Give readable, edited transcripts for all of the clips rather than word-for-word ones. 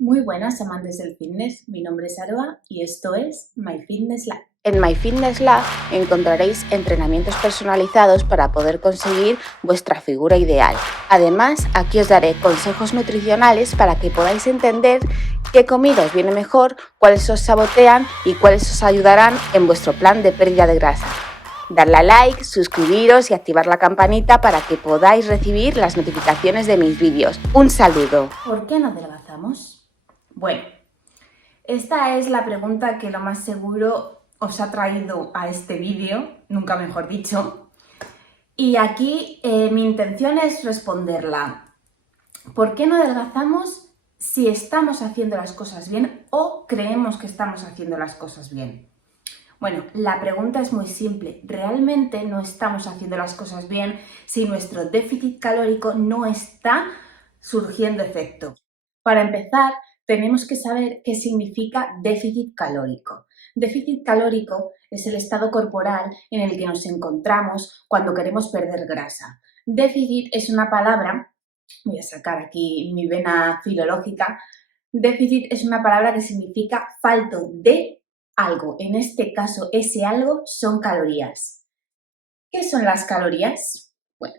Muy buenas amantes del fitness, mi nombre es Aroa y esto es MyFitnessLab. En MyFitnessLab encontraréis entrenamientos personalizados para poder conseguir vuestra figura ideal. Además, aquí os daré consejos nutricionales para que podáis entender qué comida os viene mejor, cuáles os sabotean y cuáles os ayudarán en vuestro plan de pérdida de grasa. Darle a like, suscribiros y activar la campanita para que podáis recibir las notificaciones de mis vídeos. Un saludo. ¿Por qué no adelgazamos? Bueno, esta es la pregunta que lo más seguro os ha traído a este vídeo, nunca mejor dicho. Y aquí mi intención es responderla. ¿Por qué no adelgazamos si estamos haciendo las cosas bien o creemos que estamos haciendo las cosas bien? Bueno, la pregunta es muy simple. Realmente no estamos haciendo las cosas bien si nuestro déficit calórico no está surgiendo efecto. Para empezar, tenemos que saber qué significa déficit calórico. Déficit calórico es el estado corporal en el que nos encontramos cuando queremos perder grasa. Déficit es una palabra, voy a sacar aquí mi vena filológica, déficit es una palabra que significa falto de algo. En este caso, ese algo son calorías. ¿Qué son las calorías? Bueno,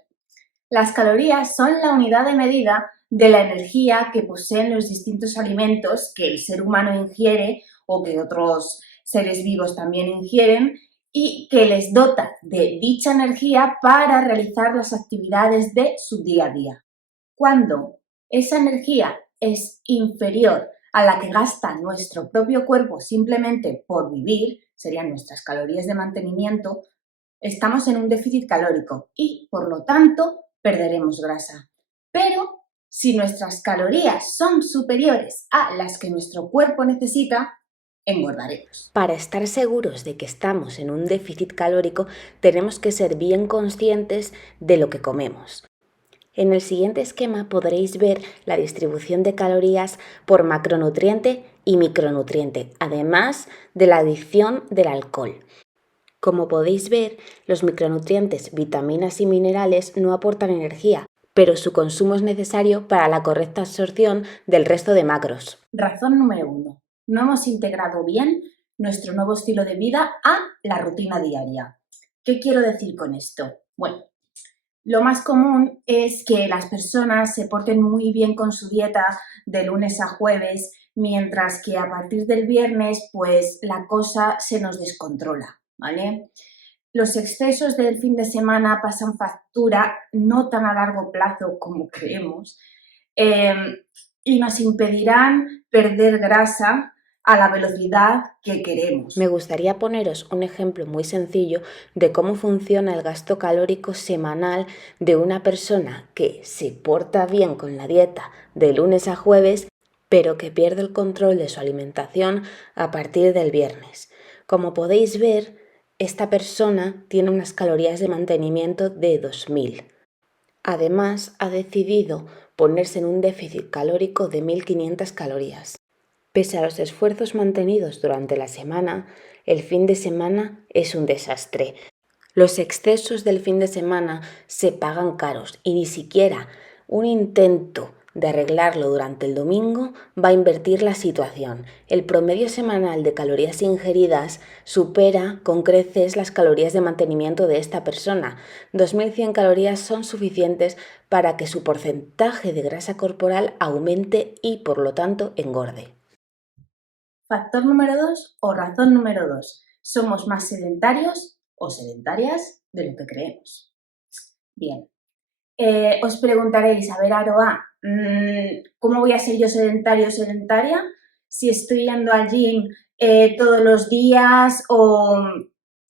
las calorías son la unidad de medida de la energía que poseen los distintos alimentos que el ser humano ingiere o que otros seres vivos también ingieren y que les dota de dicha energía para realizar las actividades de su día a día. Cuando esa energía es inferior a la que gasta nuestro propio cuerpo simplemente por vivir, serían nuestras calorías de mantenimiento, estamos en un déficit calórico y, por lo tanto, perderemos grasa. Pero si nuestras calorías son superiores a las que nuestro cuerpo necesita, engordaremos. Para estar seguros de que estamos en un déficit calórico, tenemos que ser bien conscientes de lo que comemos. En el siguiente esquema podréis ver la distribución de calorías por macronutriente y micronutriente, además de la adición del alcohol. Como podéis ver, los micronutrientes, vitaminas y minerales no aportan energía, pero su consumo es necesario para la correcta absorción del resto de macros. Razón número 1. No hemos integrado bien nuestro nuevo estilo de vida a la rutina diaria. ¿Qué quiero decir con esto? Bueno, lo más común es que las personas se porten muy bien con su dieta de lunes a jueves, mientras que a partir del viernes, pues la cosa se nos descontrola, ¿vale? Los excesos del fin de semana pasan factura, no tan a largo plazo como creemos, eh, y nos impedirán perder grasa a la velocidad que queremos. Me gustaría poneros un ejemplo muy sencillo de cómo funciona el gasto calórico semanal de una persona que se porta bien con la dieta de lunes a jueves, pero que pierde el control de su alimentación a partir del viernes. Como podéis ver, esta persona tiene unas calorías de mantenimiento de 2000. Además, ha decidido ponerse en un déficit calórico de 1500 calorías. Pese a los esfuerzos mantenidos durante la semana, el fin de semana es un desastre. Los excesos del fin de semana se pagan caros y ni siquiera un intento de arreglarlo durante el domingo va a invertir la situación. El promedio semanal de calorías ingeridas supera con creces las calorías de mantenimiento de esta persona. 2100 calorías son suficientes para que su porcentaje de grasa corporal aumente y por lo tanto engorde. Factor número 2 o razón número 2. Somos más sedentarios o sedentarias de lo que creemos. Bien. Os preguntaréis, a ver, Aroa, ¿cómo voy a ser yo sedentario o sedentaria si estoy yendo al gym todos los días o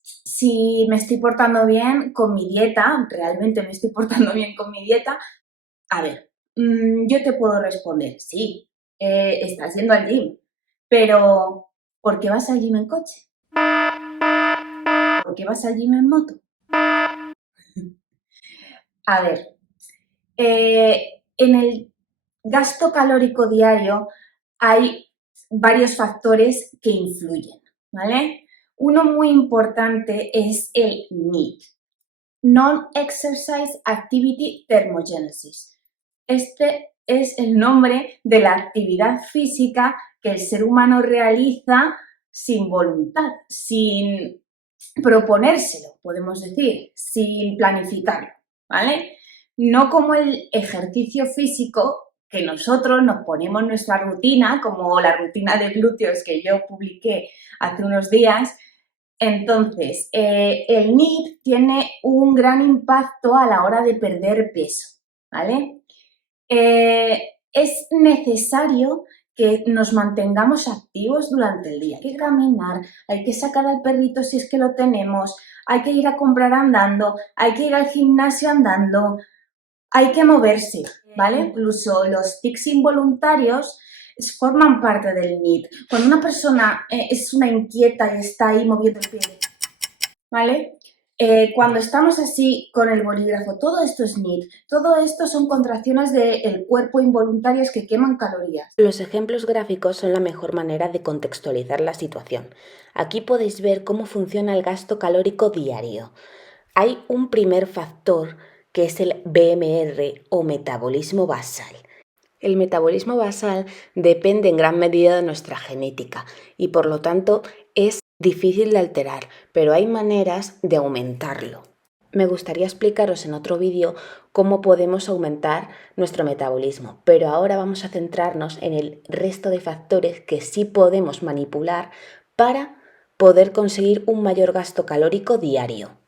si me estoy portando bien con mi dieta? ¿Realmente me estoy portando bien con mi dieta? A ver, yo te puedo responder, sí, estás yendo al gym, pero ¿por qué vas al gym en coche? ¿Por qué vas al gym en moto? A ver, en el gasto calórico diario hay varios factores que influyen, ¿vale? Uno muy importante es el NEAT, Non-Exercise Activity Thermogenesis. Este es el nombre de la actividad física que el ser humano realiza sin voluntad, sin proponérselo, podemos decir, sin planificarlo, ¿vale? No como el ejercicio físico que nosotros nos ponemos nuestra rutina, como la rutina de glúteos que yo publiqué hace unos días. Entonces, el NEAT tiene un gran impacto a la hora de perder peso, ¿vale? Es necesario que nos mantengamos activos durante el día. Hay que caminar, hay que sacar al perrito si es que lo tenemos, hay que ir a comprar andando, hay que ir al gimnasio andando, hay que moverse, ¿vale? Incluso los tics involuntarios forman parte del NEAT. Cuando una persona es una inquieta y está ahí moviendo el pie, ¿vale? Cuando estamos así con el bolígrafo, todo esto es NEAT, todo esto son contracciones del cuerpo involuntarias que queman calorías. Los ejemplos gráficos son la mejor manera de contextualizar la situación. Aquí podéis ver cómo funciona el gasto calórico diario. Hay un primer factor que es el BMR o metabolismo basal. El metabolismo basal depende en gran medida de nuestra genética y por lo tanto es difícil de alterar, pero hay maneras de aumentarlo. Me gustaría explicaros en otro vídeo cómo podemos aumentar nuestro metabolismo, pero ahora vamos a centrarnos en el resto de factores que sí podemos manipular para poder conseguir un mayor gasto calórico diario.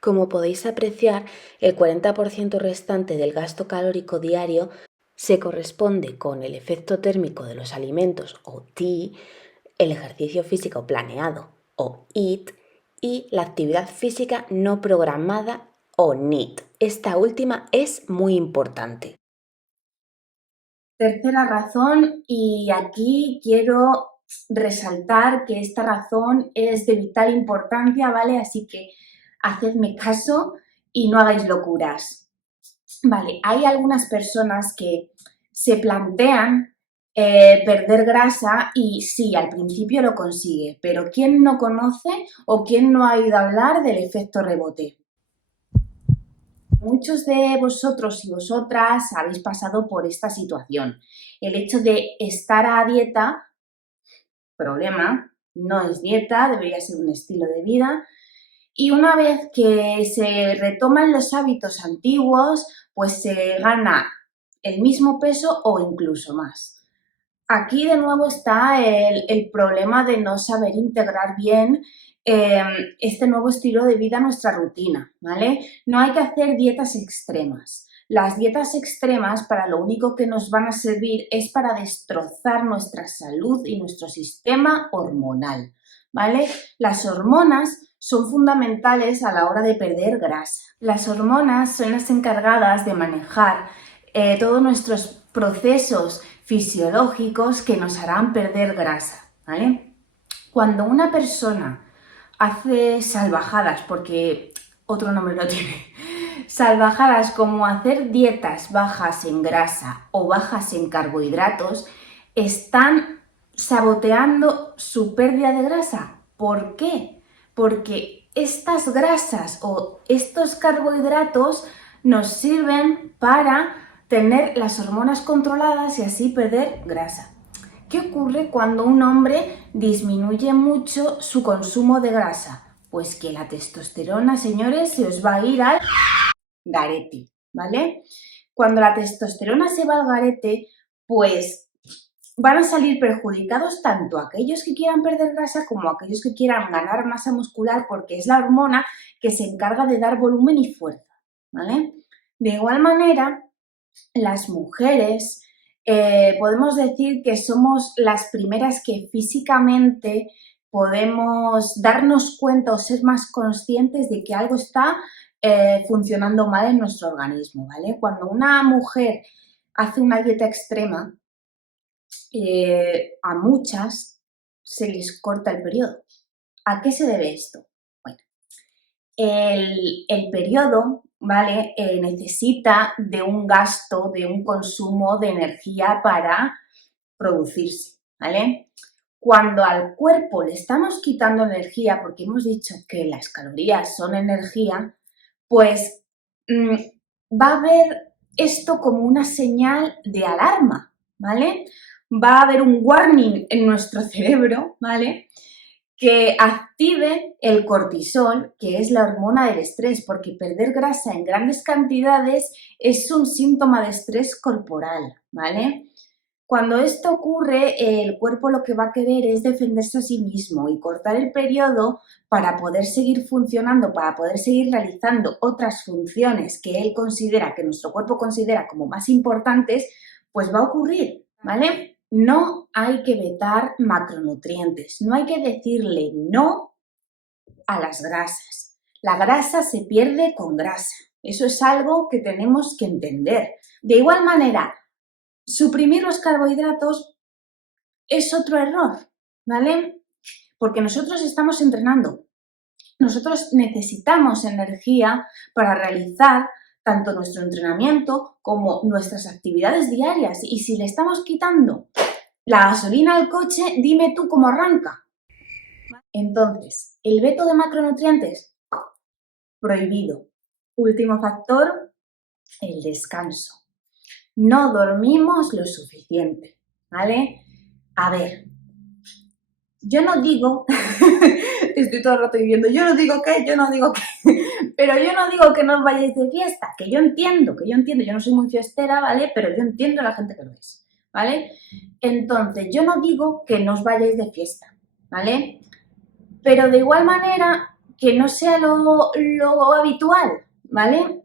Como podéis apreciar, el 40% restante del gasto calórico diario se corresponde con el efecto térmico de los alimentos o TI, el ejercicio físico planeado o EAT y la actividad física no programada o NEAT. Esta última es muy importante. Tercera razón, y aquí quiero resaltar que esta razón es de vital importancia, ¿vale? Así que hacedme caso y no hagáis locuras. Vale, hay algunas personas que se plantean perder grasa y sí, al principio lo consigue, pero ¿quién no conoce o quién no ha oído hablar del efecto rebote? Muchos de vosotros y vosotras habéis pasado por esta situación. El hecho de estar a dieta, problema, no es dieta, debería ser un estilo de vida. Y una vez que se retoman los hábitos antiguos, pues se gana el mismo peso o incluso más. Aquí de nuevo está el problema de no saber integrar bien este nuevo estilo de vida a nuestra rutina, ¿vale? No hay que hacer dietas extremas. Las dietas extremas para lo único que nos van a servir es para destrozar nuestra salud y nuestro sistema hormonal, ¿vale? Las hormonas son fundamentales a la hora de perder grasa. Las hormonas son las encargadas de manejar todos nuestros procesos fisiológicos que nos harán perder grasa, ¿vale? Cuando una persona hace salvajadas, porque otro nombre no tiene, salvajadas como hacer dietas bajas en grasa o bajas en carbohidratos, están saboteando su pérdida de grasa. ¿Por qué? Porque estas grasas o estos carbohidratos nos sirven para tener las hormonas controladas y así perder grasa. ¿Qué ocurre cuando un hombre disminuye mucho su consumo de grasa? Pues que la testosterona, señores, se os va a ir al garete, ¿vale? Cuando la testosterona se va al garete, pues van a salir perjudicados tanto aquellos que quieran perder grasa como aquellos que quieran ganar masa muscular, porque es la hormona que se encarga de dar volumen y fuerza, ¿vale? De igual manera, las mujeres podemos decir que somos las primeras que físicamente podemos darnos cuenta o ser más conscientes de que algo está funcionando mal en nuestro organismo, ¿vale? Cuando una mujer hace una dieta extrema, a muchas se les corta el periodo. ¿A qué se debe esto? Bueno, el periodo, ¿vale? Necesita de un gasto, de un consumo de energía para producirse, ¿vale? Cuando al cuerpo le estamos quitando energía, porque hemos dicho que las calorías son energía, pues va a haber esto como una señal de alarma, ¿vale? Va a haber un warning en nuestro cerebro, ¿vale? Que active el cortisol, que es la hormona del estrés, porque perder grasa en grandes cantidades es un síntoma de estrés corporal, ¿vale? Cuando esto ocurre, el cuerpo lo que va a querer es defenderse a sí mismo y cortar el periodo para poder seguir funcionando, para poder seguir realizando otras funciones que él considera, que nuestro cuerpo considera como más importantes, pues va a ocurrir, ¿vale? No hay que vetar macronutrientes, no hay que decirle no a las grasas. La grasa se pierde con grasa, eso es algo que tenemos que entender. De igual manera, suprimir los carbohidratos es otro error, ¿vale? Porque nosotros estamos entrenando, nosotros necesitamos energía para realizar tanto nuestro entrenamiento como nuestras actividades diarias. Y si le estamos quitando la gasolina al coche, dime tú cómo arranca. Entonces, el veto de macronutrientes, prohibido. Último factor, el descanso. No dormimos lo suficiente, ¿vale? A ver, yo no digo, estoy todo el rato viviendo, yo no digo qué, pero yo no digo que no os vayáis de fiesta, que yo entiendo, yo no soy muy fiestera, ¿vale? Pero yo entiendo a la gente que lo es, ¿vale? Entonces, yo no digo que no os vayáis de fiesta, ¿vale? Pero de igual manera que no sea lo habitual, ¿vale?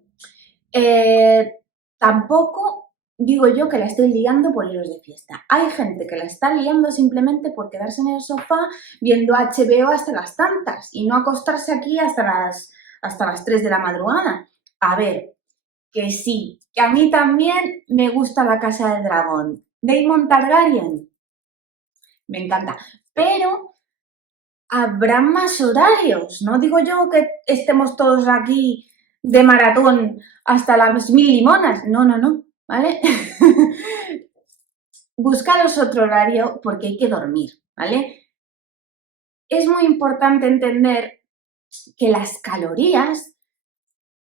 Tampoco digo yo que la estoy liando por iros de fiesta. Hay gente que la está liando simplemente por quedarse en el sofá viendo HBO hasta las tantas y no acostarse aquí hasta las 3 de la madrugada. A ver, que sí, que a mí también me gusta La Casa del Dragón. Daemon Targaryen, me encanta, pero habrá más horarios. No digo yo que estemos todos aquí de maratón hasta las 1000 limonas. No, ¿vale? Buscaros otro horario porque hay que dormir, ¿vale? Es muy importante entender que las calorías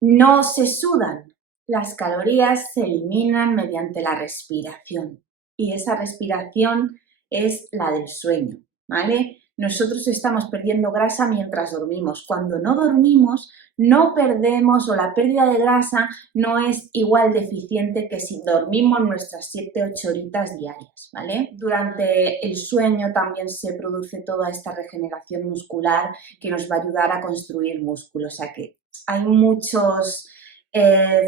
no se sudan. Las calorías se eliminan mediante la respiración y esa respiración es la del sueño, ¿vale? Nosotros estamos perdiendo grasa mientras dormimos. Cuando no dormimos, no perdemos o la pérdida de grasa no es igual de eficiente que si dormimos nuestras 7-8 horitas diarias, ¿vale? Durante el sueño también se produce toda esta regeneración muscular que nos va a ayudar a construir músculo. O sea que hay muchos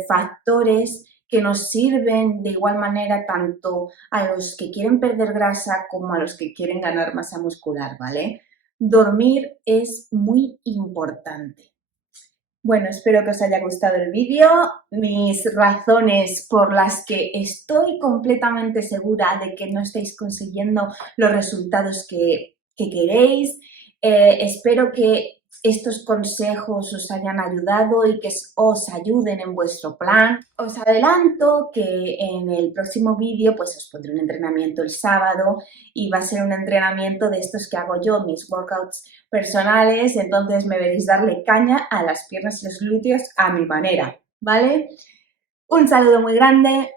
factores que nos sirven de igual manera tanto a los que quieren perder grasa como a los que quieren ganar masa muscular, ¿vale? Dormir es muy importante. Bueno, espero que os haya gustado el vídeo. Mis razones por las que estoy completamente segura de que no estáis consiguiendo los resultados que queréis. Espero que estos consejos os hayan ayudado y que os ayuden en vuestro plan. Os adelanto que en el próximo vídeo pues os pondré un entrenamiento el sábado y va a ser un entrenamiento de estos que hago yo, mis workouts personales, entonces me veréis darle caña a las piernas y los glúteos a mi manera, ¿vale? Un saludo muy grande.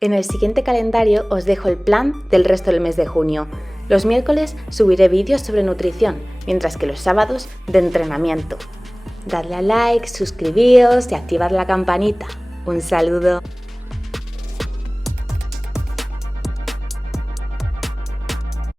En el siguiente calendario os dejo el plan del resto del mes de junio. Los miércoles subiré vídeos sobre nutrición, mientras que los sábados de entrenamiento. Dadle a like, suscribíos y activad la campanita. Un saludo.